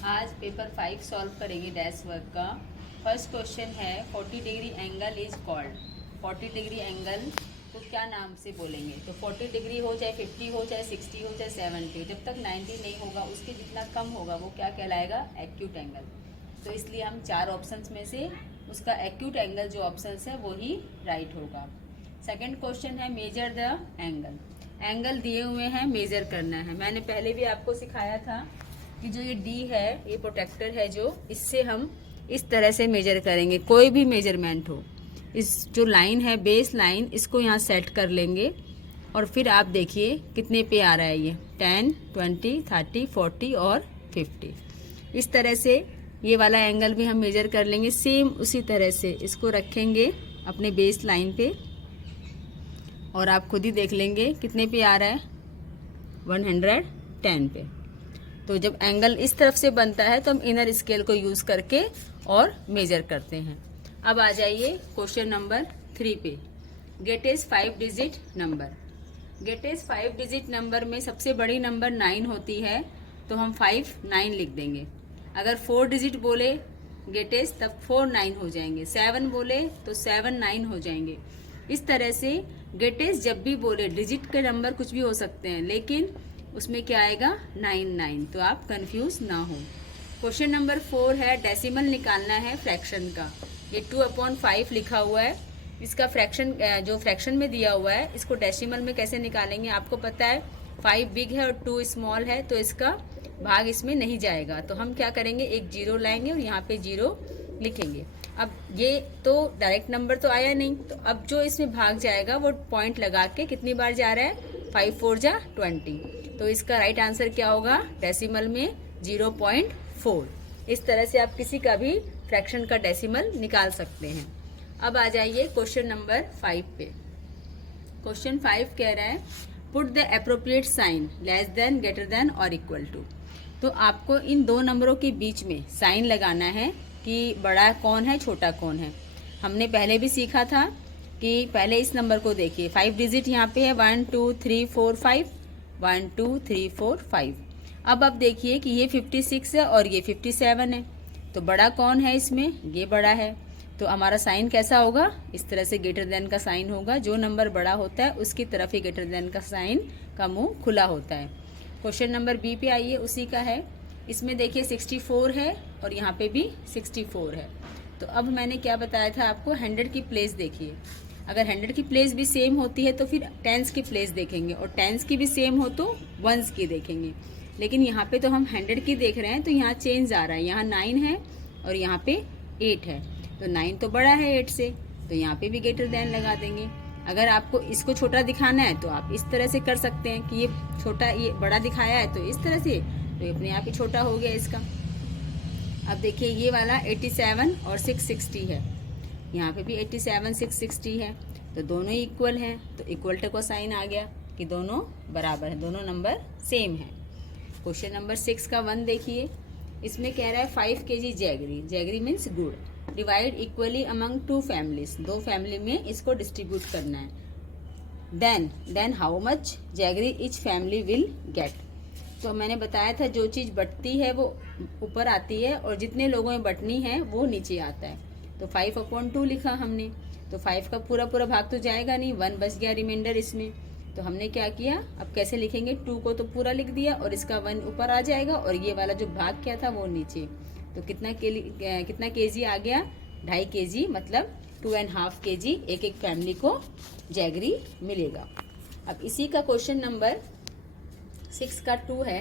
आज paper 5 solve करेंगे dash work का। फर्स्ट क्वेश्चन है 40 degree angle is called. 40 degree angle को क्या नाम से बोलेंगे? तो 40 डिग्री हो चाहे 50 हो चाहे 60 हो चाहे 70, जब तक 90 नहीं होगा उसके जितना कम होगा वो क्या कहलाएगा? Acute angle. तो इसलिए हम 4 ऑप्शंस में से उसका एक्यूट एंगल जो ऑप्शंस है वो ही राइट होगा। सेकेंड क्वेश्चन है मेजर द एंगल। एंगल दिए हुए हैं, मेजर करना है। मैंने पहले भी आपको सिखाया था कि जो ये डी है, ये प्रोटेक्टर है जो, इससे हम इस तरह से मेजर करेंगे। कोई भी मेजरमेंट हो, इस जो लाइन है बेस लाइन, इसको यहाँ सेट कर लेंगे और फिर आप देखिए कितने पे आ रहा है ये 10, 20, 30, 40 और 50। इस तरह से ये वाला एंगल भी हम मेजर कर लेंगे। सेम उसी तरह से इसको रखेंगे अपने बेस लाइन पे और आप खुद ही देख लेंगे कितने पे आ रहा है, 110 पे। तो जब एंगल इस तरफ से बनता है तो हम इनर स्केल को यूज करके और मेजर करते हैं। अब आ जाइए क्वेश्चन नंबर 3 पे। Get is 5 digit number. Get is 5 digit number में सबसे बड़ी नंबर 9 होती है, तो हम 5 9 लिख देंगे। अगर 4 डिजिट बोले गेट इज तब 4 9 हो जाएंगे। 7 बोले तो 7 9 हो जाएंगे। इस तरह से गेट इज जब भी बोले, डिजिट के नंबर कुछ भी हो सकते हैं लेकिन उसमें क्या आएगा? 9 9। तो आप कंफ्यूज ना हो। क्वेश्चन नंबर 4 है डेसिमल निकालना है फ्रैक्शन का। ये 2/5 लिखा हुआ है, इसका फ्रैक्शन जो फ्रैक्शन में दिया हुआ है इसको डेसिमल में कैसे निकालेंगे? आपको पता है 5 बिग है और 2 स्मॉल है, तो इसका भाग इसमें नहीं जाएगा। तो हम क्या करेंगे, एक जीरो लाएंगे और यहाँ पे जीरो लिखेंगे। अब ये तो डायरेक्ट नंबर तो आया नहीं, तो अब जो इसमें भाग जाएगा वो पॉइंट लगा के कितनी बार जा रहा है? 5 4 जा 20। तो इसका राइट आंसर क्या होगा? डेसिमल में 0.4। इस तरह से आप किसी का भी फ्रैक्शन का डेसिमल निकाल सकते हैं। अब आ जाइए क्वेश्चन नंबर 5 पे। क्वेश्चन 5 कह रहा है put the appropriate sign less than, greater than और इक्वल टू। तो आपको इन दो नंबरों के बीच में साइन लगाना है कि बड़ा कौन है छोटा कौन है। हमने पहले भी सीखा था कि पहले इस नंबर को देखिए, 5 डिजिट यहाँ पे है, 1 2 3 4 5, 1 2 3 4 5। अब आप देखिए कि ये 56 है और ये 57 है, तो बड़ा कौन है इसमें? ये बड़ा है। तो हमारा साइन कैसा होगा? इस तरह से ग्रेटर देन का साइन होगा। जो नंबर बड़ा होता है उसकी तरफ ही ग्रेटर देन का साइन का मुंह खुला होता है। क्वेश्चन नंबर बी पे आइए, उसी का है। इसमें देखिए 64 है और यहाँ पे भी 64 है। तो अब मैंने क्या बताया था आपको, 100 की प्लेस देखिए। अगर 100 की प्लेस भी सेम होती है तो फिर टेंस की प्लेस देखेंगे, और टेंस की भी सेम हो तो वंस की देखेंगे। लेकिन यहाँ पे तो हम 100 की देख रहे हैं, तो यहाँ चेंज आ रहा है। यहाँ 9 है और यहाँ पे 8 है, तो 9 तो बड़ा है 8 से, तो यहाँ पे भी ग्रेटर देन लगा देंगे। अगर आपको इसको छोटा दिखाना है तो आप इस तरह से कर सकते हैं कि ये छोटा ये बड़ा दिखाया है तो इस तरह से, तो ये अपने आप ही छोटा हो गया इसका। अब देखिए ये वाला 87 और 660 है, यहाँ पे भी 87 660 है, तो दोनों ही इक्वल हैं। तो इक्वल टू का साइन आ गया कि दोनों बराबर है, दोनों नंबर सेम है। क्वेश्चन नंबर 6 का 1 देखिए। इसमें कह रहा है 5 kg जैगरी, जैगरी मीन्स गुड़, divide equally among 2 families, 2 family में इसको डिस्ट्रीब्यूट करना है। Then how much jaggery each family will get. तो मैंने बताया था जो चीज़ बटती है वो ऊपर आती है और जितने लोगों में बटनी है वो नीचे आता है। तो 5/2 लिखा हमने, तो 5 का पूरा पूरा भाग तो जाएगा नहीं, 1 बच गया रिमाइंडर इसमें। तो हमने क्या किया, अब कैसे लिखेंगे, 2 को तो पूरा लिख दिया और इसका 1 ऊपर आ जाएगा और ये वाला जो भाग क्या था वो नीचे। तो कितना केजी आ गया? 2.5 kg, मतलब 2.5 kg एक एक फैमिली को जैगरी मिलेगा। अब इसी का क्वेश्चन नंबर 6 का 2 है।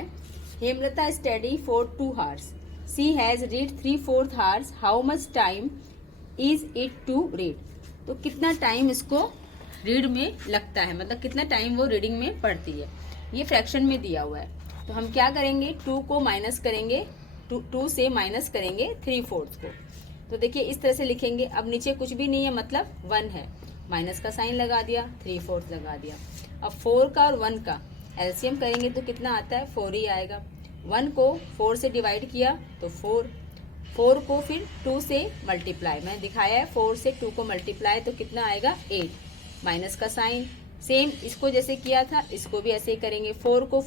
Hemlata study for 2 hours, she has read 3/4 hours, how much time is it to read. तो कितना टाइम इसको रीड में लगता है, मतलब कितना टाइम वो रीडिंग में पढ़ती है, ये फ्रैक्शन में दिया हुआ है। तो हम क्या करेंगे, 2 को माइनस करेंगे, 2 से माइनस करेंगे 3/4 को। तो देखिए इस तरह से लिखेंगे। अब नीचे कुछ भी नहीं है, मतलब 1 है, माइनस का साइन लगा दिया, 3/4 लगा दिया। अब 4 का और 1 का एलसीएम करेंगे तो कितना आता है? 4 ही आएगा। 1 को 4 से डिवाइड किया तो 4 को फिर 2 से मल्टीप्लाई, मैंने दिखाया है 4 से 2 को मल्टीप्लाई तो कितना आएगा? 8, माइनस का साइन, सेम इसको जैसे किया था इसको भी ऐसे ही करेंगे। 4 को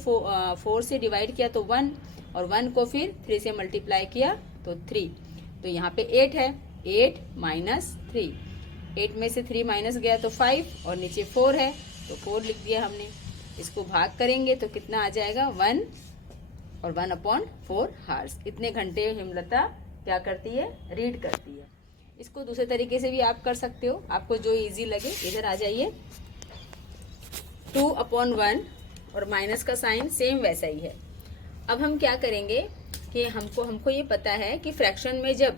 4 से डिवाइड किया तो 1, और 1 को फिर 3 से मल्टीप्लाई किया तो 3। तो यहाँ पे 8 है, 8 माइनस 3, 8 में से 3 माइनस गया तो 5, और नीचे 4 है तो 4 लिख दिया हमने। इसको भाग करेंगे तो कितना आ जाएगा 1 और 1/4 हार्स। इतने घंटे हेमलता क्या करती है, रीड करती है। इसको दूसरे तरीके से भी आप कर सकते हो, आपको जो इजी लगे। इधर आ जाइए, 2/1 और माइनस का साइन सेम वैसा ही है। अब हम क्या करेंगे कि हमको ये पता है कि फ्रैक्शन में जब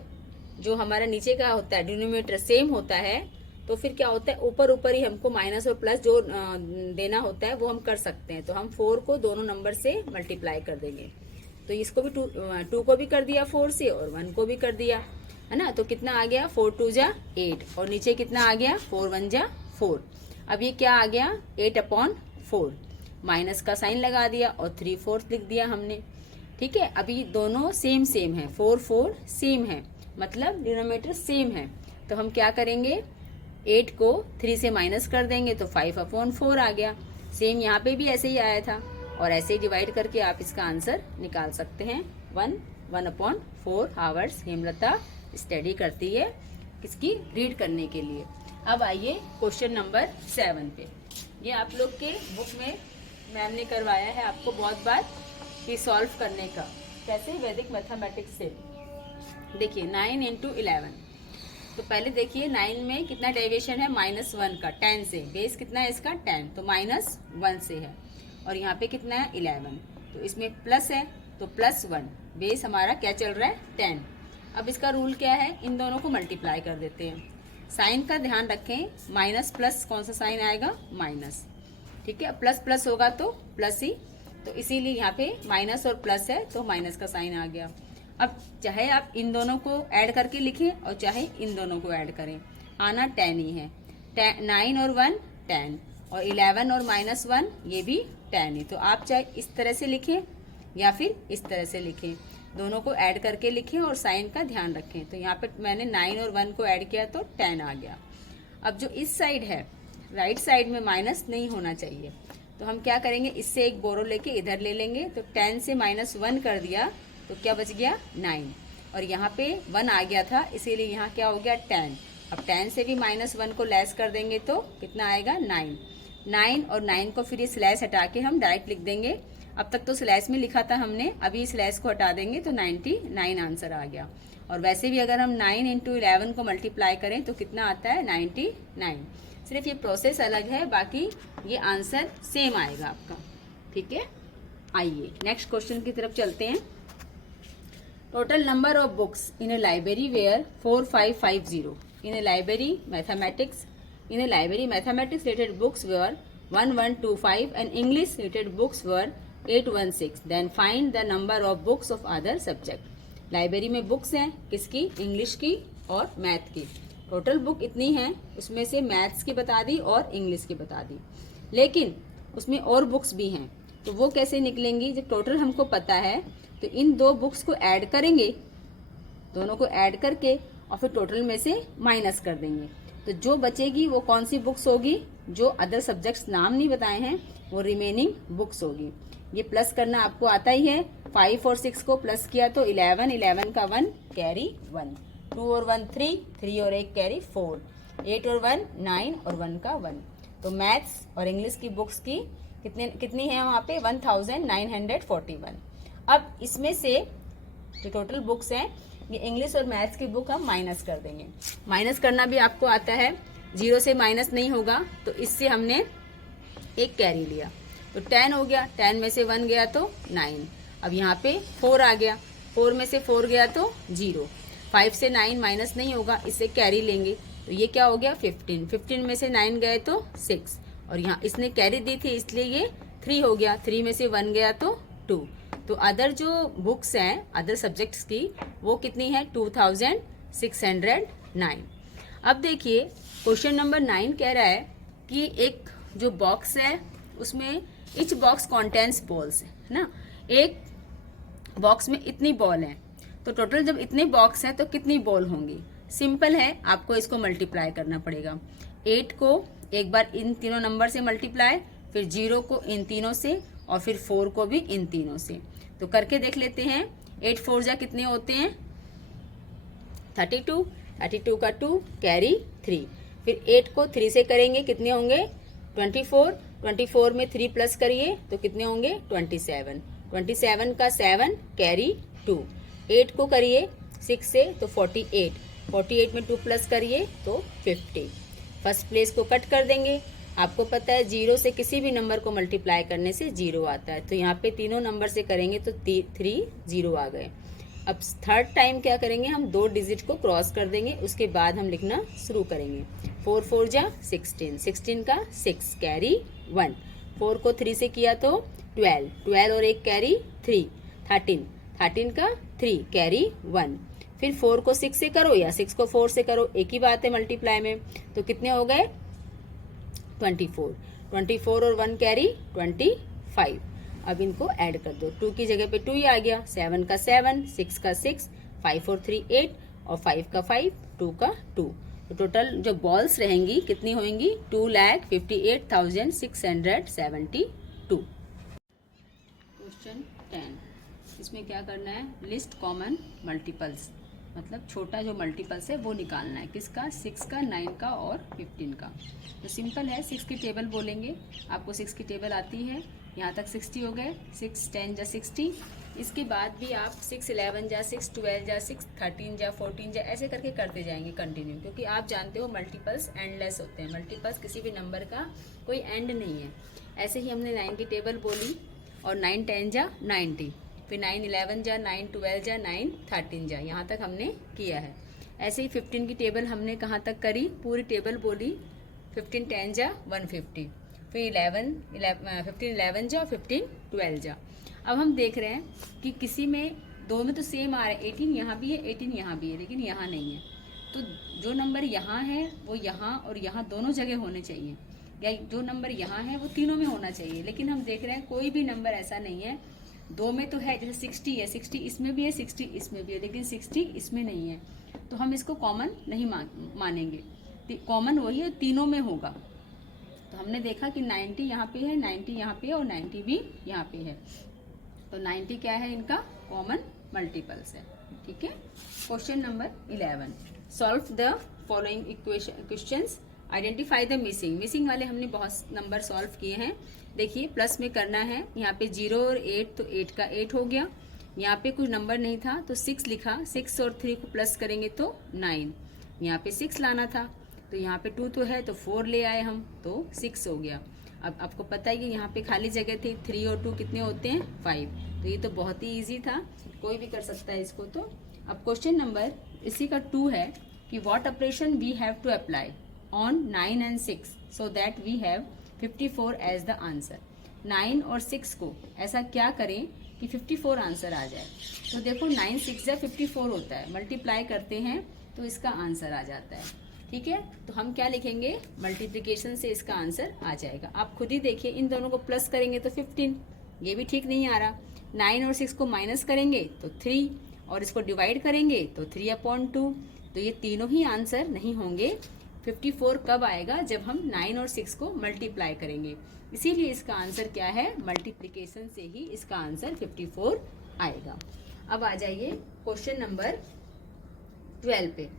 जो हमारा नीचे का होता है डिनोमिनेटर सेम होता है तो फिर क्या होता है, ऊपर ऊपर ही हमको माइनस और प्लस जो देना होता है वो हम कर सकते हैं। तो हम 4 को दोनों नंबर से मल्टीप्लाई कर देंगे। तो इसको भी 2 को भी कर दिया 4 से, और 1 को भी कर दिया, है ना। तो कितना आ गया, 4 2 जा 8, और नीचे कितना आ गया, 4 1 जा 4। अब ये क्या आ गया, 8/4, माइनस का साइन लगा दिया और 3/4 लिख दिया हमने। ठीक है, अभी दोनों सेम सेम है, 4 4 सेम है, मतलब डिनोमिनेटर सेम है। तो हम क्या करेंगे, 8 को 3 से माइनस कर देंगे तो 5/4 आ गया। सेम यहाँ पे भी ऐसे ही आया था, और ऐसे ही डिवाइड करके आप इसका आंसर निकाल सकते हैं। 1/4 आवर्स हेमलता स्टडी करती है किसकी, रीड करने के लिए। अब आइए क्वेश्चन नंबर 7 पे। ये आप लोग के बुक में मैम ने करवाया है आपको बहुत बार कि सॉल्व करने का, कैसे, वैदिक मैथमेटिक्स से। देखिए 9 × 11, तो पहले देखिए 9 में कितना डेविएशन है, -1 का, 10 से। बेस कितना है इसका, 10, तो -1 से है। और यहाँ पे कितना है 11, तो इसमें प्लस है तो +1, बेस हमारा क्या चल रहा है 10। अब इसका रूल क्या है, इन दोनों को मल्टीप्लाई कर देते हैं। साइन का ध्यान रखें, माइनस प्लस कौन सा साइन आएगा, माइनस। ठीक है, प्लस प्लस होगा तो प्लस ही, तो इसीलिए यहाँ पे माइनस और प्लस है तो माइनस का साइन आ गया। अब चाहे आप इन दोनों को ऐड करके लिखें और चाहे इन दोनों को ऐड करें, आना 10 ही है। 9 और 1 10, और 11 और -1 ये भी 10 ही। तो आप चाहे इस तरह से लिखें या फिर इस तरह से लिखें, दोनों को ऐड करके लिखें और साइन का ध्यान रखें। तो यहाँ पे मैंने 9 और 1 को ऐड किया तो 10 आ गया। अब जो इस साइड है, राइट साइड में माइनस नहीं होना चाहिए, तो हम क्या करेंगे, इससे एक बोरो लेके इधर ले लेंगे। तो 10 से -1 कर दिया तो क्या बच गया 9, और यहाँ पे 1 आ गया था इसीलिए यहाँ क्या हो गया 10। अब 10 से भी -1 को लेस कर देंगे तो कितना आएगा 9। 9 और 9 को फिर ये स्लैश हटा के हम डायरेक्ट लिख देंगे। अब तक तो स्लैश में लिखा था हमने, अभी स्लैश को हटा देंगे तो 99 आंसर आ गया। और वैसे भी अगर हम 9 × 11 को मल्टीप्लाई करें तो कितना आता है 99। सिर्फ ये प्रोसेस अलग है, बाकी ये आंसर सेम आएगा आपका। ठीक है, आइए नेक्स्ट क्वेश्चन की तरफ चलते हैं। Total number of books in a library were 4550, in a library mathematics related books were 1125 and English related books were 816. Then find the number of books of other subject. Library में books हैं किसकी, English की और math की। Total book इतनी हैं, उसमें से मैथ्स की बता दी और इंग्लिश की बता दी, लेकिन उसमें और बुक्स भी हैं। तो वो कैसे निकलेंगी, जब टोटल हमको पता है तो इन दो बुक्स को ऐड करेंगे, दोनों को ऐड करके और फिर टोटल में से माइनस कर देंगे। तो जो बचेगी वो कौन सी बुक्स होगी, जो अदर सब्जेक्ट्स नाम नहीं बताए हैं वो रिमेनिंग बुक्स होगी। ये प्लस करना आपको आता ही है। 5 और 6 को प्लस किया तो 11, 11 का 1 कैरी 1, 2 और 1 3, 3 और 1 कैरी 4, 8 और 1 9 और 1 का 1। तो मैथ्स और इंग्लिश की बुक्स की कितनी है वहाँ पे 1941। अब इसमें से जो टोटल बुक्स हैं ये इंग्लिश और मैथ्स की बुक हम माइनस कर देंगे। माइनस करना भी आपको आता है, 0 से माइनस नहीं होगा, तो इससे हमने एक कैरी लिया तो 10 हो गया, 10 में से 1 गया तो 9। अब यहाँ पे 4 आ गया, 4 में से 4 गया तो 0, 5 से 9 माइनस नहीं होगा, इससे कैरी लेंगे तो ये क्या हो गया 15, 15 में से 9 गए तो 6, और यहाँ इसने कैरी दी थी इसलिए ये 3 हो गया, 3 में से 1 गया तो 2। तो अदर जो बुक्स हैं अदर सब्जेक्ट्स की वो कितनी है 2609। अब देखिए क्वेश्चन नंबर 9 कह रहा है कि एक जो बॉक्स है उसमें इच बॉक्स कॉन्टेंट्स बॉल्स है ना, एक बॉक्स में इतनी बॉल है, तो टोटल जब इतने बॉक्स है तो कितनी बॉल होंगी। सिंपल है, आपको इसको मल्टीप्लाई करना पड़ेगा। 8 को एक बार इन तीनों नंबर से मल्टीप्लाई, फिर 0 को इन तीनों से और फिर 4 को भी इन तीनों से। तो करके देख लेते हैं। 8 4 जा कितने होते हैं 32, 32 का 2 कैरी 3, फिर 8 को 3 से करेंगे कितने होंगे 24, 24 में 3 प्लस करिए तो कितने होंगे 27, 27 का 7 कैरी 2, 8 को करिए 6 से तो 48, 48 में 2 प्लस करिए तो 50। फर्स्ट प्लेस को कट कर देंगे। आपको पता है 0 से किसी भी नंबर को मल्टीप्लाई करने से 0 आता है, तो यहाँ पे तीनों नंबर से करेंगे तो 3 0 आ गए। अब थर्ड टाइम क्या करेंगे, हम 2 डिजिट को क्रॉस कर देंगे, उसके बाद हम लिखना शुरू करेंगे। 4 4 जा 16, 16 का 6 कैरी 1, 4 को 3 से किया तो 12, 12 और 1 कैरी 3, 13, 13 का 3 कैरी 1, फिर 4 को 6 से करो या 6 को 4 से करो, एक ही बात है मल्टीप्लाई में। तो कितने हो गए 24, 24 और 1 कैरी 25। अब इनको ऐड कर दो, 2 की जगह पे 2 ही आ गया, 7 का 7, 6 का 6, 5 और 3 8 और 5 का 5, 2 का 2। तो टोटल जो बॉल्स रहेंगी कितनी होंगी 2,58,672। क्वेश्चन 10, इसमें क्या करना है, लिस्ट कॉमन मल्टीपल्स, मतलब छोटा जो मल्टीपल्स है वो निकालना है। किसका 6 का 9 का और 15 का। तो सिंपल है, 6 की टेबल बोलेंगे, आपको 6 की टेबल आती है। यहाँ तक 60 हो गए, 6 10 जा 60। इसके बाद भी आप 6 11 जा 6 12 जा 6 13 जा 14 जा ऐसे करके करते जाएंगे कंटिन्यू, क्योंकि आप जानते हो मल्टीपल्स एंडलेस होते हैं। मल्टीपल्स किसी भी नंबर का कोई एंड नहीं है। ऐसे ही हमने 9 की टेबल बोली और 9 10 जा 90, फिर 9 11 जा 9 12 जा 9 13 जा, यहाँ तक हमने किया है। ऐसे ही 15 की टेबल हमने कहाँ तक करी, पूरी टेबल बोली। 15 10 जा 150, फिर 15 11 जा 15 12 जा। अब हम देख रहे हैं कि किसी में दो में तो सेम आ रहा है, 18 यहाँ भी है 18 यहाँ भी है, लेकिन यहाँ नहीं है। तो जो नंबर यहाँ है वो यहाँ और यहाँ दोनों जगह होने चाहिए, या जो नंबर यहाँ है वो तीनों में होना चाहिए। लेकिन हम देख रहे हैं कोई भी नंबर ऐसा नहीं है। दो में तो है, जैसे 60 है, 60 इसमें भी है 60 इसमें भी है, लेकिन 60 इसमें नहीं है, तो हम इसको कॉमन नहीं मानेंगे। कॉमन वही है, तीनों में होगा। तो हमने देखा कि 90 यहाँ पे है, 90 यहाँ पे है और 90 भी यहाँ पे है। तो 90 क्या है, इनका कॉमन मल्टीपल्स है। ठीक है। Question number 11, solve the following questions, identify the missing वाले हमने बहुत नंबर सॉल्व किए हैं। देखिए प्लस में करना है, यहाँ पे 0 और 8 तो 8 का 8 हो गया। यहाँ पे कुछ नंबर नहीं था तो 6 लिखा, 6 और 3 को प्लस करेंगे तो 9, यहाँ पे 6 लाना था तो यहाँ पे 2 तो है तो 4 ले आए हम तो 6 हो गया। अब आपको पता है कि यहाँ पे खाली जगह थी, 3 और 2 कितने होते हैं 5, तो ये तो बहुत ही ईजी था, कोई भी कर सकता है इसको। तो अब क्वेश्चन नंबर इसी का 2 है कि what operation we have to apply on 9 and 6 so that we have 54 as the answer. 9 और 6 को ऐसा क्या करें कि 54 आंसर आ जाए। तो देखो 9 6 जा 54 होता है, मल्टीप्लाई करते हैं तो इसका आंसर आ जाता है। ठीक है, तो हम क्या लिखेंगे, मल्टीप्लिकेशन से इसका आंसर आ जाएगा। आप खुद ही देखिए, इन दोनों को प्लस करेंगे तो 15, ये भी ठीक नहीं आ रहा। 9 और 6 को माइनस करेंगे तो 3 और इसको डिवाइड करेंगे तो 3/2, तो ये तीनों ही आंसर नहीं होंगे। 54 कब आएगा, जब हम 9 और 6 को मल्टीप्लाई करेंगे। इसीलिए इसका आंसर क्या है, मल्टीप्लिकेशन से ही इसका आंसर 54 आएगा। अब आ जाइए क्वेश्चन नंबर 12 पे।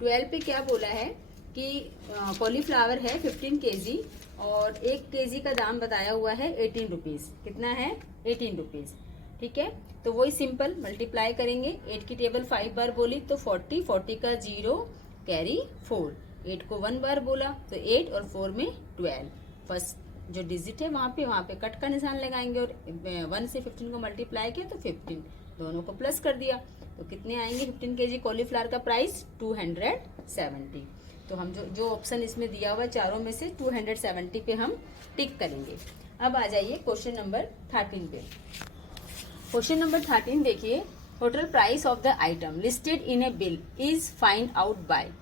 12 पे क्या बोला है कि कॉलीफ्लावर है 15 kg और 1 kg का दाम बताया हुआ है 18 रुपीज़। कितना है 18 रुपीज़। ठीक है, तो वही सिंपल मल्टीप्लाई करेंगे। 8 की टेबल 5 बार बोली तो 40, 40 का 0 कैरी 4, 8 को 1 बार बोला तो 8 और 4 में 12। फर्स्ट जो डिजिट है वहाँ पे कट का निशान लगाएंगे और 1 से 15 को मल्टीप्लाई किया तो 15, दोनों को प्लस कर दिया तो कितने आएंगे 15 kg कॉलीफ्लावर का प्राइस 270। तो हम जो ऑप्शन इसमें दिया हुआ चारों में से 270 पे हम टिक करेंगे। अब आ जाइए क्वेश्चन नंबर 13 पे। क्वेश्चन नंबर 13 देखिए, total price of the item listed in A bill is find out by.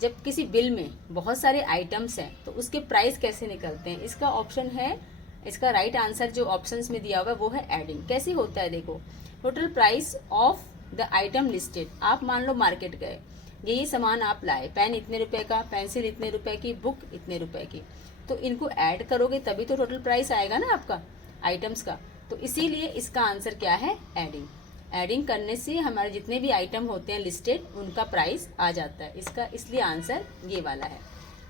जब किसी बिल में बहुत सारे आइटम्स हैं तो उसके प्राइस कैसे निकलते हैं, इसका ऑप्शन है, इसका राइट आंसर जो ऑप्शंस में दिया हुआ है वो है एडिंग। कैसे होता है देखो, total price of the item listed, आप मान लो मार्केट गए, यही सामान आप लाए, पेन इतने रुपए का, पेंसिल इतने रुपए की, बुक इतने रुपए की, तो इनको ऐड करोगे तभी तो टोटल प्राइस आएगा ना आपका आइटम्स का। तो इसीलिए इसका आंसर क्या है, एडिंग। एडिंग करने से हमारे जितने भी आइटम होते हैं लिस्टेड उनका प्राइस आ जाता है इसका, इसलिए आंसर ये वाला है।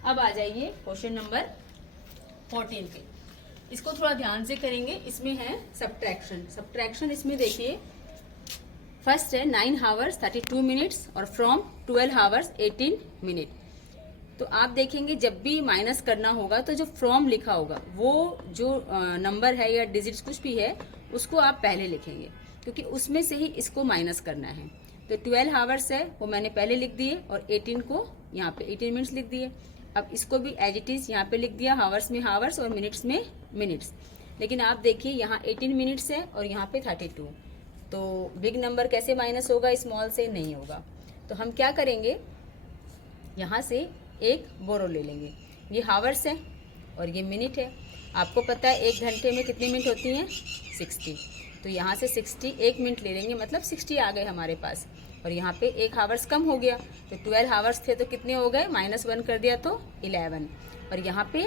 अब आ जाइए क्वेश्चन नंबर 14 पे। इसको थोड़ा ध्यान से करेंगे। इसमें है सब्ट्रैक्शन। सब्ट्रैक्शन इसमें देखिए, फर्स्ट है 9 आवर्स 32 मिनट्स और फ्रॉम 12 आवर्स 18 मिनट। तो आप देखेंगे जब भी माइनस करना होगा तो जो फ्रॉम लिखा होगा वो जो नंबर है या डिजिट्स कुछ भी है उसको आप पहले लिखेंगे, क्योंकि उसमें से ही इसको माइनस करना है। तो 12 आवर्स है वो मैंने पहले लिख दिए और 18 को यहाँ पे 18 मिनट्स लिख दिए। अब इसको भी एज इट इज यहाँ पे लिख दिया, हावर्स में हावर्स और मिनट्स में मिनट्स। लेकिन आप देखिए यहाँ 18 मिनट्स है और यहाँ पे 32, तो बिग नंबर कैसे माइनस होगा, स्मॉल से नहीं होगा। तो हम क्या करेंगे, यहाँ से एक बोरो ले लेंगे। ये हावर्स है और ये मिनट है। आपको पता है 1 घंटे में कितनी मिनट होती हैं, 60। तो यहाँ से 60 1 मिनट ले लेंगे, मतलब 60 आ गए हमारे पास। और यहाँ पे 1 हावर्स कम हो गया, तो 12 हावर्स थे तो कितने हो गए, -1 कर दिया तो 11। और यहाँ पे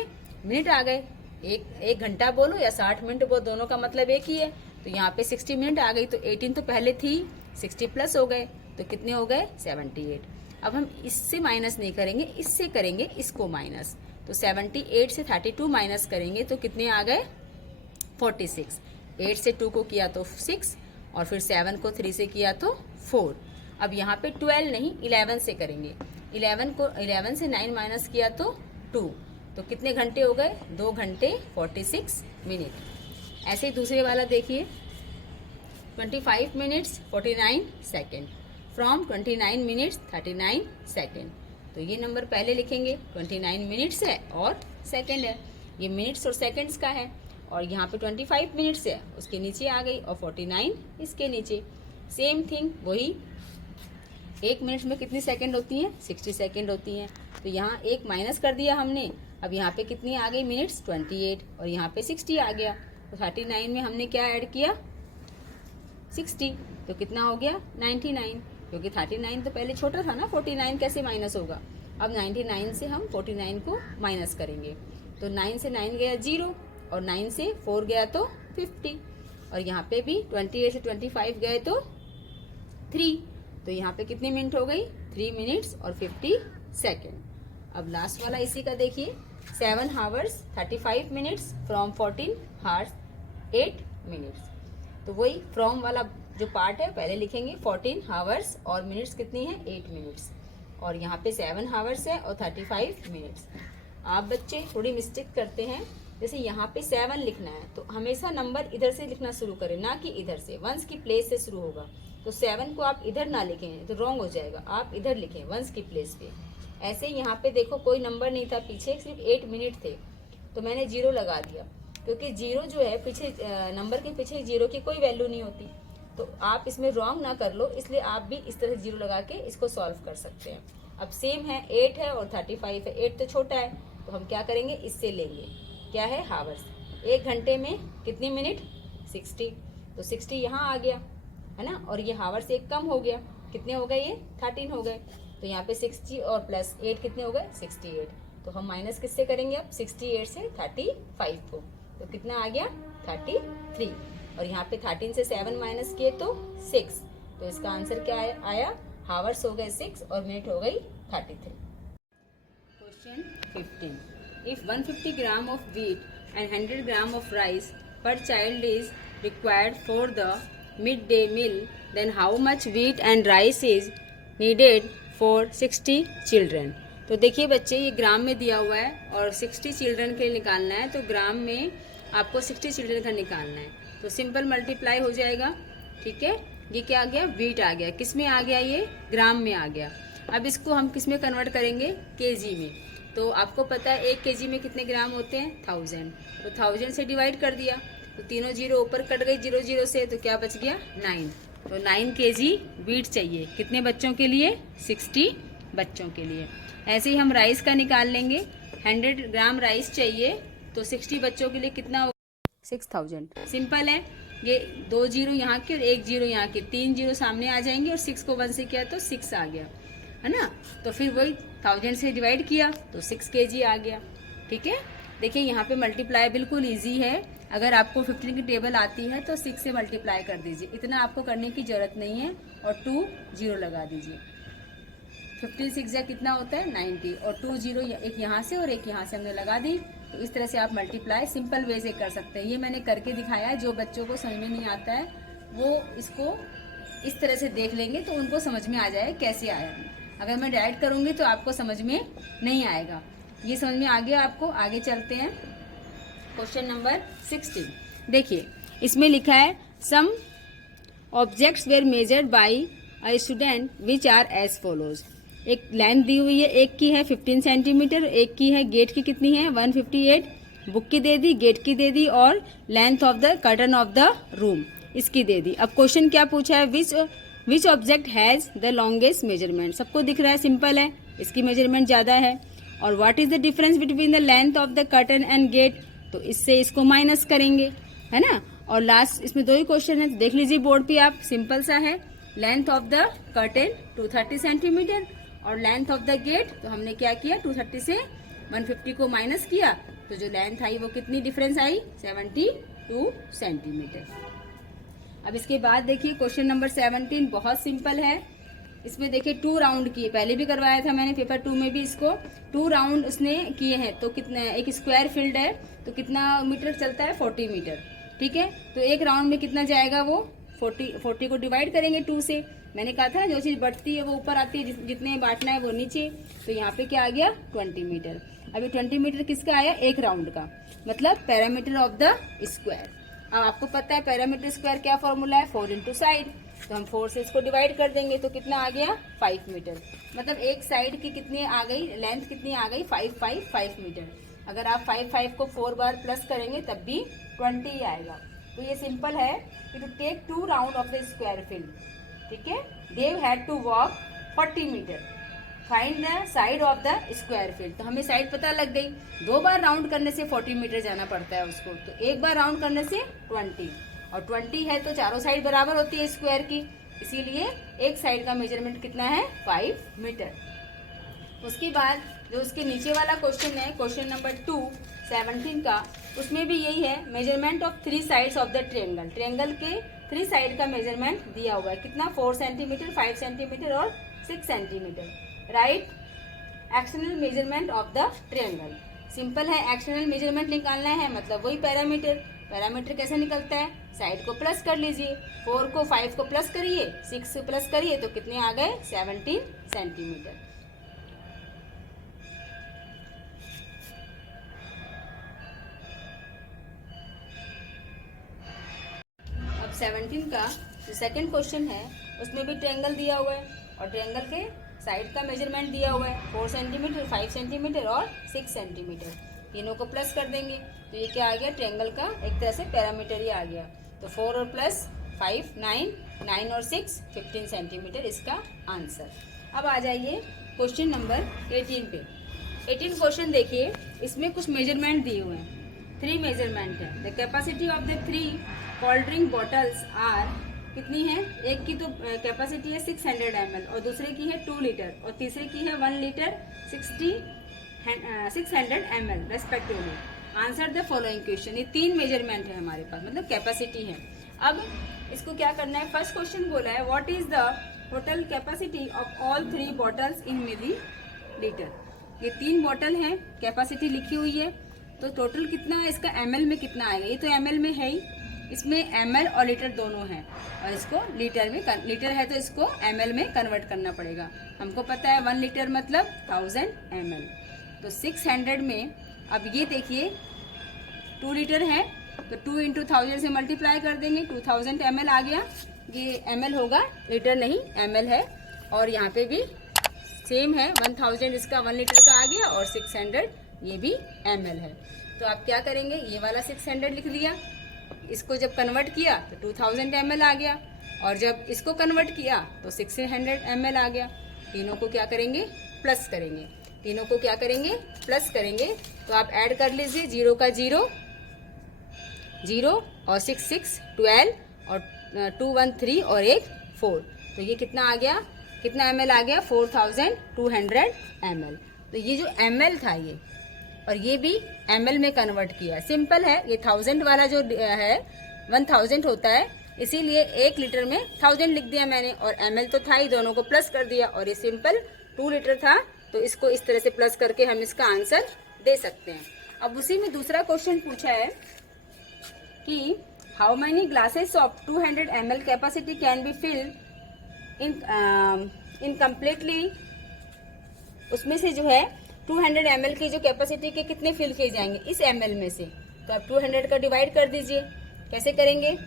मिनट आ गए, एक घंटा बोलो या 60 मिनट बोलो, दोनों का मतलब एक ही है। तो यहाँ पे 60 मिनट आ गई, तो 18 तो पहले थी, 60 प्लस हो गए तो कितने हो गए, 78। अब हम इससे माइनस नहीं करेंगे, इससे करेंगे इसको माइनस। तो 78 से 32 माइनस करेंगे तो कितने आ गए, 46। 8 से 2 को किया तो 6 और फिर 7 को 3 से किया तो 4। अब यहाँ पे 12 नहीं 11 से करेंगे। 11 से 9 माइनस किया तो 2, तो कितने घंटे हो गए, 2 घंटे 46 मिनट। ऐसे ही दूसरे वाला देखिए, 25 minutes 49 second from 29 minutes 39 second. तो ये नंबर पहले लिखेंगे, 29 मिनट्स है और सेकेंड है, ये मिनट्स और सेकेंड्स का है। और यहाँ पे 25 मिनट्स है, उसके नीचे आ गई, और 49 इसके नीचे। सेम थिंग वही, 1 मिनट में कितनी सेकंड होती हैं, 60 सेकंड होती हैं। तो यहाँ एक माइनस कर दिया हमने। अब यहाँ पे कितनी आ गई मिनट्स, 28, और यहाँ पे 60 आ गया। तो 39 में हमने क्या ऐड किया, 60, तो कितना हो गया 99, क्योंकि 39 तो पहले छोटा था ना, 49 कैसे माइनस होगा। अब 99 से हम 49 को माइनस करेंगे, तो 9 से 9 गया 0 और 9 से 4 गया तो 50, और यहाँ पे भी 28 से 25 गए तो 3, तो यहाँ पे कितनी मिनट हो गई, 3 मिनट्स और 50 सेकेंड। अब लास्ट वाला इसी का देखिए, 7 hours 35 minutes from 14 hours 8 minutes. तो वही फ्रॉम वाला जो पार्ट है पहले लिखेंगे, 14 आवर्स और मिनट्स कितनी है, 8 मिनट्स, और यहाँ पे 7 आवर्स है और 35 मिनट्स। आप बच्चे थोड़ी मिस्टेक करते हैं, जैसे यहाँ पे 7 लिखना है तो हमेशा नंबर इधर से लिखना शुरू करें, ना कि इधर से, वंस की प्लेस से शुरू होगा। तो 7 को आप इधर ना लिखें तो रॉन्ग हो जाएगा, आप इधर लिखें वंस की प्लेस पे। ऐसे यहाँ पे देखो कोई नंबर नहीं था पीछे, सिर्फ 8 मिनट थे, तो मैंने 0 लगा दिया, क्योंकि 0 जो है पीछे नंबर के पीछे 0 की कोई वैल्यू नहीं होती। तो आप इसमें रॉन्ग ना कर लो, इसलिए आप भी इस तरह 0 लगा के इसको सॉल्व कर सकते हैं। अब सेम है, 8 है और 35 है, 8 तो छोटा है, तो हम क्या करेंगे, इससे लेंगे, क्या है, हावर्स। 1 घंटे में कितनी मिनट, 60, तो 60 यहाँ आ गया है ना, और ये हावर्स 1 कम हो गया, कितने हो गए, ये 13 हो गए। तो यहाँ पे 60 और प्लस 8 कितने हो गए, 68। तो हम माइनस किससे करेंगे अब, 68 से 35 को, तो कितना आ गया, 33। और यहाँ पे 13 से 7 माइनस किए तो 6, तो इसका आंसर क्या आया, हावर्स हो गए 6 और मिनट हो गई 33। Question 15, if 150 gram of wheat and 100 gram of rice per child is required for the midday meal, then how much wheat and rice is needed for 60 children? तो देखिए बच्चे, ये ग्राम में दिया हुआ है और 60 चिल्ड्रन के लिए निकालना है, तो ग्राम में आपको 60 चिल्ड्रन का निकालना है, तो सिंपल मल्टीप्लाई हो जाएगा। ठीक है, ये क्या आ गया, वीट आ गया, किस में आ गया, ये ग्राम में आ गया। अब इसको हम किस में कन्वर्ट करेंगे, केजी में। तो आपको पता है 1 केजी में कितने ग्राम होते हैं, 1000, तो 1000 से डिवाइड कर दिया, तो तीनों जीरो ऊपर कट गई 0 0 से, तो क्या बच गया, 9। तो 9 केजी वीट चाहिए, कितने बच्चों के लिए, 60 बच्चों के लिए। ऐसे ही हम राइस का निकाल लेंगे, 100 ग्राम राइस चाहिए, तो 60 बच्चों के लिए कितना होगा, 6000। सिंपल है, ये 2 जीरो यहाँ के और 1 जीरो यहाँ के, 3 जीरो सामने आ जाएंगे और 6 को 1 से किया तो 6 आ गया, है ना। तो फिर वही 1000 से डिवाइड किया तो 6 केजी आ गया। ठीक है, देखिए यहाँ पे मल्टीप्लाई बिल्कुल इजी है। अगर आपको 15 की टेबल आती है तो 6 से मल्टीप्लाई कर दीजिए, इतना आपको करने की जरूरत नहीं है। और 2 0 लगा दीजिए। 15 6 कितना होता है 90, और 2 0 एक यहाँ से और एक यहाँ से हमने लगा दी। तो इस तरह से आप मल्टीप्लाई सिंपल वे से कर सकते हैं। ये मैंने करके दिखाया है, जो बच्चों को समझ में नहीं आता है वो इसको इस तरह से देख लेंगे तो उनको समझ में आ जाए कैसे आया। अगर मैं डायरेक्ट करूँगी तो आपको समझ में नहीं आएगा। ये समझ में आ गया आपको। आगे चलते हैं क्वेश्चन नंबर 16। देखिए इसमें लिखा है some objects were measured by a student which are as follows. एक लेंथ दी हुई है, एक की है 15 सेंटीमीटर, एक की है गेट की कितनी है 158, बुक की दे दी, गेट की दे दी, और length of the curtain of the room इसकी दे दी। अब क्वेश्चन क्या पूछा है, which object has the longest measurement. सबको दिख रहा है, सिंपल है, इसकी मेजरमेंट ज्यादा है। और what is the difference between the length of the curtain and gate, तो इससे इसको माइनस करेंगे, है ना। और लास्ट इसमें 2 ही क्वेश्चन है, देख लीजिए बोर्ड पे आप, सिंपल सा है। Length of the curtain 230 centimetre और लेंथ ऑफ द गेट, तो हमने क्या किया 230 से 150 को माइनस किया, तो जो लेंथ आई वो कितनी डिफरेंस आई 72 सेंटीमीटर। अब इसके बाद देखिए क्वेश्चन नंबर 17 बहुत सिंपल है। इसमें देखिए 2 राउंड किए, पहले भी करवाया था मैंने पेपर 2 में भी इसको। 2 राउंड उसने किए हैं, तो कितना, एक स्क्वायर फील्ड है तो कितना मीटर चलता है 40 मीटर, ठीक है। तो एक राउंड में कितना जाएगा वो 40 को डिवाइड करेंगे 2 से। मैंने कहा था जो चीज बढ़ती है वो ऊपर आती है, जितने बांटना है वो नीचे। तो यहाँ पे क्या आ गया 20 मीटर। अभी 20 मीटर किसका आया, एक राउंड का, मतलब पैरामीटर ऑफ द स्क्वायर। अब आपको पता है पैरामीटर स्क्वायर क्या फॉर्मूला है, 4 इंटू साइड, तो हम 4 से इसको डिवाइड कर देंगे तो कितना आ गया 5 मीटर। मतलब एक साइड की कितनी आ गई, लेंथ कितनी आ गई 5 मीटर। अगर आप 5 को 4 बार प्लस करेंगे तब भी 20 ही आएगा। तो ये सिंपल है कि to take 2 round of the square field, ठीक है, Dev had to walk 40 metre, find the side of the square field. तो हमें साइड पता लग गई, 2 बार राउंड करने से 40 मीटर जाना पड़ता है उसको, तो एक बार राउंड करने से 20, और 20 है तो चारों साइड बराबर होती है स्क्वायर की, इसीलिए एक साइड का मेजरमेंट कितना है 5 मीटर। उसके बाद जो उसके नीचे वाला क्वेश्चन है, क्वेश्चन नंबर 2 17 का, उसमें भी यही है, measurement of 3 sides of the triangle. Triangle के 3 साइड का मेजरमेंट दिया हुआ है, कितना 4 सेंटीमीटर, 5 सेंटीमीटर और 6 centimetre. Right external measurement of the triangle. Simple है, एक्सटर्नल मेजरमेंट निकालना है, मतलब वही पैरामीटर। पैरामीटर कैसे निकलता है, साइड को प्लस कर लीजिए, 4 को 5 को प्लस करिए, 6 को प्लस करिए, तो कितने आ गए 17 सेंटीमीटर। अब 17 का जो सेकंड क्वेश्चन है उसमें भी ट्रायंगल दिया हुआ है, और ट्रायंगल के साइड का मेजरमेंट दिया हुआ है 4 सेंटीमीटर, 5 सेंटीमीटर और 6 सेंटीमीटर। तीनों को प्लस कर देंगे तो ये क्या आ गया, ट्रायंगल का एक तरह से पैरामीटर ही आ गया। तो 4 और प्लस 5 9 और 6 15 सेंटीमीटर इसका आंसर। अब आ जाइए क्वेश्चन नंबर 18 पे। 18 क्वेश्चन देखिए, इसमें कुछ मेजरमेंट दिए हुए हैं, 3 मेजरमेंट है। The capacity of the 3 cold drink bottles are, कितनी है, एक की तो कैपेसिटी है 600 ml और दूसरे की है 2 लीटर और तीसरे की है 1 litre 600 ml respectively. Answer the following question. ये 3 मेजरमेंट है हमारे पास, मतलब कैपेसिटी है। अब इसको क्या करना है, फर्स्ट क्वेश्चन बोला है what is the total capacity of all 3 bottles in millilitre. ये 3 बॉटल हैं, कैपेसिटी लिखी हुई है, तो टोटल कितना है इसका ml में कितना आएगा। ये तो ml में है ही, इसमें ml और लीटर दोनों हैं, और इसको लीटर में, लीटर है तो इसको ml में कन्वर्ट करना पड़ेगा। हमको पता है 1 लीटर मतलब 1000 ml, तो 600 में, अब ये देखिए 2 लीटर है तो 2 इंटू 1000 से मल्टीप्लाई कर देंगे, 2000 ml आ गया। ये ml होगा, लीटर नहीं ml है। और यहाँ पे भी सेम है, 1000 इसका 1 लीटर का आ गया और 600 ये भी ml है। तो आप क्या करेंगे, ये वाला 600 लिख दिया, इसको जब कन्वर्ट किया तो 2000 ml आ गया, और जब इसको कन्वर्ट किया तो 600 ml आ गया। तीनों को क्या करेंगे, प्लस करेंगे, तीनों को क्या करेंगे, प्लस करेंगे। तो आप ऐड कर लीजिए, 0 का 0 0 और 6 6 12 और 2 1 3 और 1 4, तो ये कितना आ गया, कितना ml आ गया 4200 ml। तो ये जो ml था, और ये भी ml में कन्वर्ट किया। सिंपल है, ये 1000 वाला जो है 1000 होता है, इसीलिए 1 लीटर में 1000 लिख दिया मैंने, और ml तो था ही, दोनों को प्लस कर दिया। और ये सिंपल 2 लीटर था, तो इसको इस तरह से प्लस करके हम इसका आंसर दे सकते हैं। अब उसी में दूसरा क्वेश्चन पूछा है कि how many glasses of 200 ml capacity can be filled in completely. उसमें से जो है 200 ml की जो कैपेसिटी के कितने फिल किए जाएंगे इस ml में से, तो आप 200 का डिवाइड कर दीजिए। कैसे करेंगे?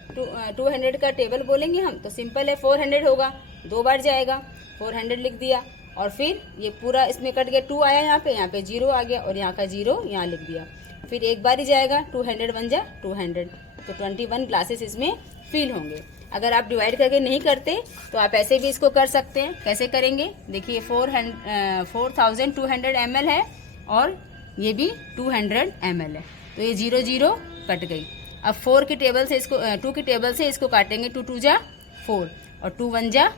200 का टेबल बोलेंगे हम, तो सिंपल है, 400 होगा, 2 बार जाएगा, 400 लिख दिया। और फिर ये पूरा इसमें कट गया, 2 आया यहाँ पे 0 आ गया, और यहाँ का 0 यहाँ लिख दिया। फिर एक बार ही जाएगा, 200 बन जा 200, तो 21 ग्लासेस इसमें फिल होंगे। अगर आप डिवाइड करके नहीं करते तो आप ऐसे भी इसको कर सकते हैं। कैसे करेंगे? देखिए 4200 ml है और ये भी 200 ml है, तो ये 0 0 कट गई। अब 4 की टेबल से इसको 2 की टेबल से इसको काटेंगे, 2 2 जा 4 और 2 1 जा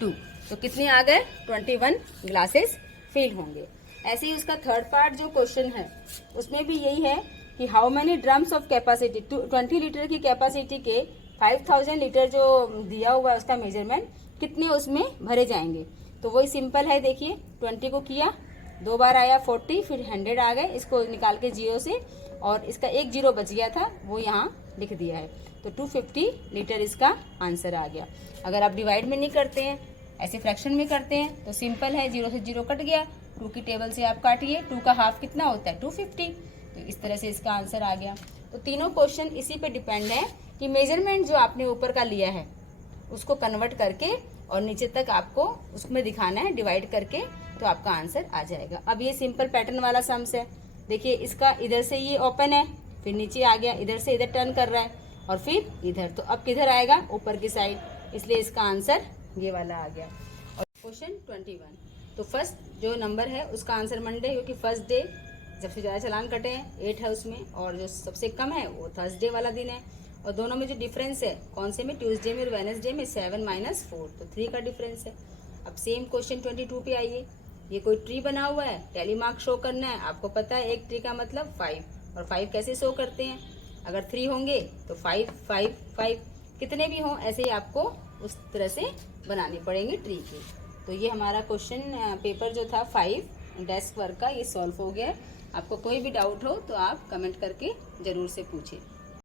2, तो कितने आ गए? 21 ग्लासेस फिल होंगे। ऐसे ही उसका थर्ड पार्ट जो क्वेश्चन है उसमें भी यही है कि how many drums of capacity, 20 litre की कैपेसिटी के 5000 लीटर जो दिया हुआ है उसका मेजरमेंट, कितने उसमें भरे जाएंगे। तो वही सिंपल है, देखिए 20 को किया, 2 बार आया 40, फिर 100 आ गए, इसको निकाल के 0 से, और इसका एक 0 बच गया था वो यहाँ लिख दिया है, तो 250 लीटर इसका आंसर आ गया। अगर आप डिवाइड में नहीं करते हैं, ऐसे फ्रैक्शन में करते हैं, तो सिंपल है, 0 से 0 कट गया, 2 की टेबल से आप काटिए, 2 का हाफ कितना होता है? 250, तो इस तरह से इसका आंसर आ गया। तो तीनों क्वेश्चन इसी पे डिपेंड है कि मेजरमेंट जो आपने ऊपर का लिया है उसको कन्वर्ट करके और नीचे तक आपको उसमें दिखाना है डिवाइड करके, तो आपका आंसर आ जाएगा। अब ये सिंपल पैटर्न वाला सम्स है, देखिए इसका इधर से ये ओपन है, फिर नीचे आ गया, इधर से इधर टर्न कर रहा है, और फिर इधर, तो अब किधर आएगा? ऊपर की साइड, इसलिए इसका आंसर ये वाला आ गया। और क्वेश्चन 21, तो फर्स्ट जो नंबर है उसका आंसर मंडे, क्योंकि फर्स्ट डे सबसे ज़्यादा चालान कटे हैं 8 है उसमें, और जो सबसे कम है वो थर्सडे वाला दिन है। और दोनों में जो डिफरेंस है, कौन से में? ट्यूसडे में और वेडनेसडे में 7 - 4, तो 3 का डिफरेंस है। अब सेम क्वेश्चन 22 पे आइए। ये कोई ट्री बना हुआ है, टैली मार्क शो करना है, आपको पता है एक ट्री का मतलब 5, और 5 कैसे शो करते हैं? अगर 3 होंगे तो 5 5 5, कितने भी हों ऐसे ही आपको उस तरह से बनाने पड़ेंगे ट्री के। तो ये हमारा क्वेश्चन पेपर जो था 5 डेस्क वर्क का, ये सॉल्व हो गया है। आपको कोई भी डाउट हो तो आप कमेंट करके ज़रूर से पूछें।